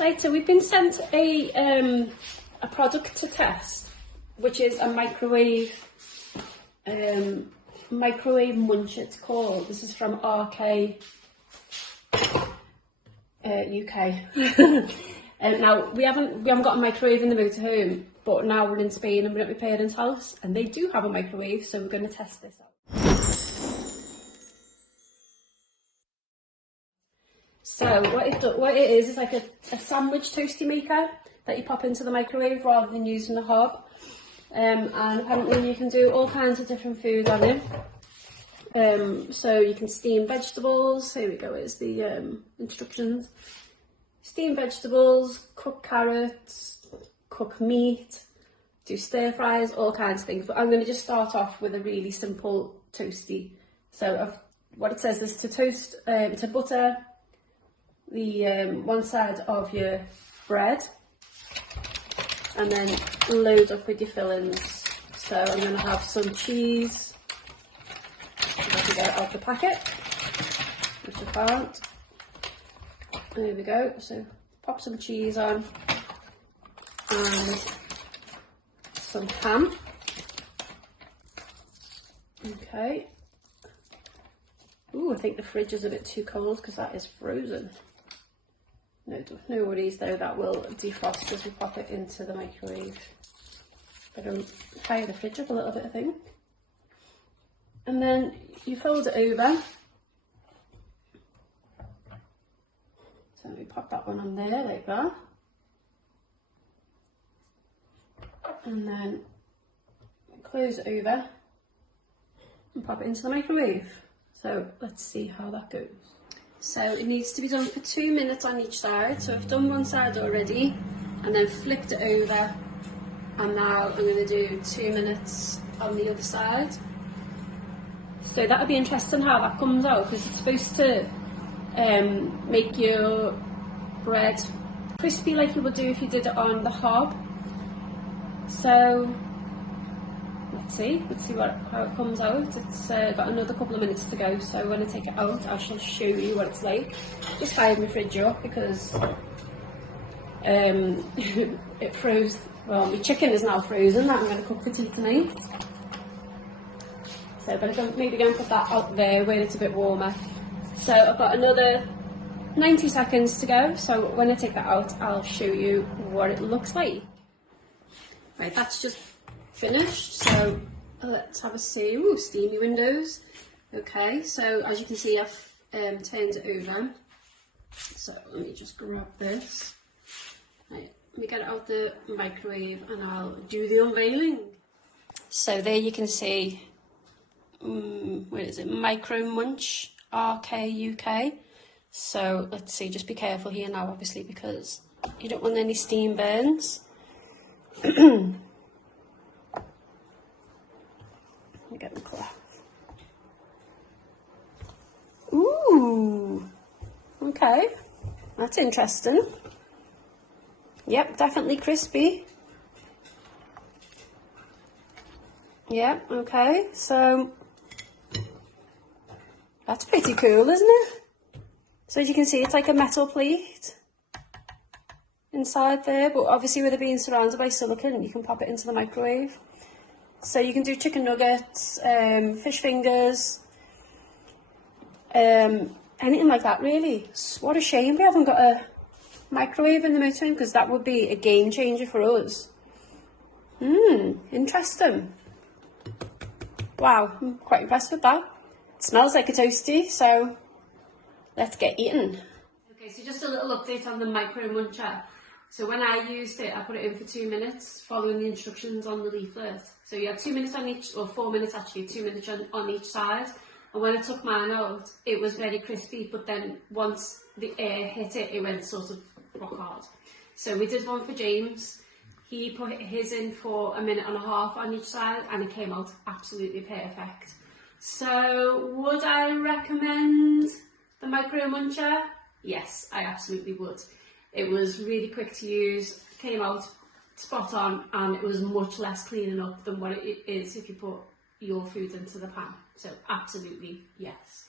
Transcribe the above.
Right, so we've been sent a product to test, which is a microwave Munch, it's called. This is from RK UK. Now we haven't got a microwave in the motorhome, but now we're in Spain and we're at my parents' house, and they do have a microwave, so we're going to test this out. So what it is like a sandwich toastie maker that you pop into the microwave rather than using the hob. And apparently you can do all kinds of different food on it. So you can steam vegetables. Here we go, here's the instructions. Steam vegetables, cook carrots, cook meat, do stir fries, all kinds of things. But I'm going to just start off with a really simple toastie. So what it says is to toast, to butter the one side of your bread and then load up with your fillings. So I'm going to have some cheese. I can get it out the packet, which I can't. There we go. So pop some cheese on and some ham. Okay. Ooh, I think the fridge is a bit too cold because that is frozen. No worries though, that will defrost as we pop it into the microwave. Better fire the fridge up a little bit, I think. And then you fold it over. So we pop that one on there like that. And then close it over and pop it into the microwave. So let's see how that goes. So it needs to be done for 2 minutes on each side. So I've done one side already and then flipped it over, and now I'm going to do 2 minutes on the other side. So that'll be interesting how that comes out, because it's supposed to make your bread crispy like you would do if you did it on the hob. So let's see how it comes out. It's got another couple of minutes to go, so when I take it out I shall show you what it's like. Just fired my fridge up because it froze. Well, my chicken is now frozen that I'm going to cook for tea tonight. So but I'm maybe going to put that out there where it's a bit warmer. So I've got another 90 seconds to go, so when I take that out I'll show you what it looks like. Right, that's just finished, so let's have a see. Ooh, steamy windows. Okay, so as you can see I've turned it over. So let me just grab this. Right, let me get it out the microwave and I'll do the unveiling. So there you can see, where is it? Micro Munch, RK UK. So let's see, just be careful here now obviously because you don't want any steam burns. Let me get the cloth. Ooh, okay, that's interesting. Yep, definitely crispy. Yep, okay, so that's pretty cool, isn't it? So as you can see, it's like a metal plate inside there, but obviously with it being surrounded by silicone, you can pop it into the microwave. So you can do chicken nuggets, fish fingers, anything like that really. What a shame we haven't got a microwave in the motorhome, because that would be a game changer for us. Interesting. Wow, I'm quite impressed with that. It smells like a toastie, so let's get eating. Okay, so just a little update on the Micro Muncher. So when I used it, I put it in for 2 minutes, following the instructions on the leaflet. So you had 2 minutes on each, or 4 minutes actually, 2 minutes on each side. And when I took mine out, it was very crispy, but then once the air hit it, it went sort of rock hard. So we did one for James. He put his in for 1.5 minutes on each side, and it came out absolutely perfect. So would I recommend the Micro Muncher? Yes, I absolutely would. It was really quick to use, came out spot on, and it was much less cleaning up than what it is if you put your food into the pan. So absolutely yes.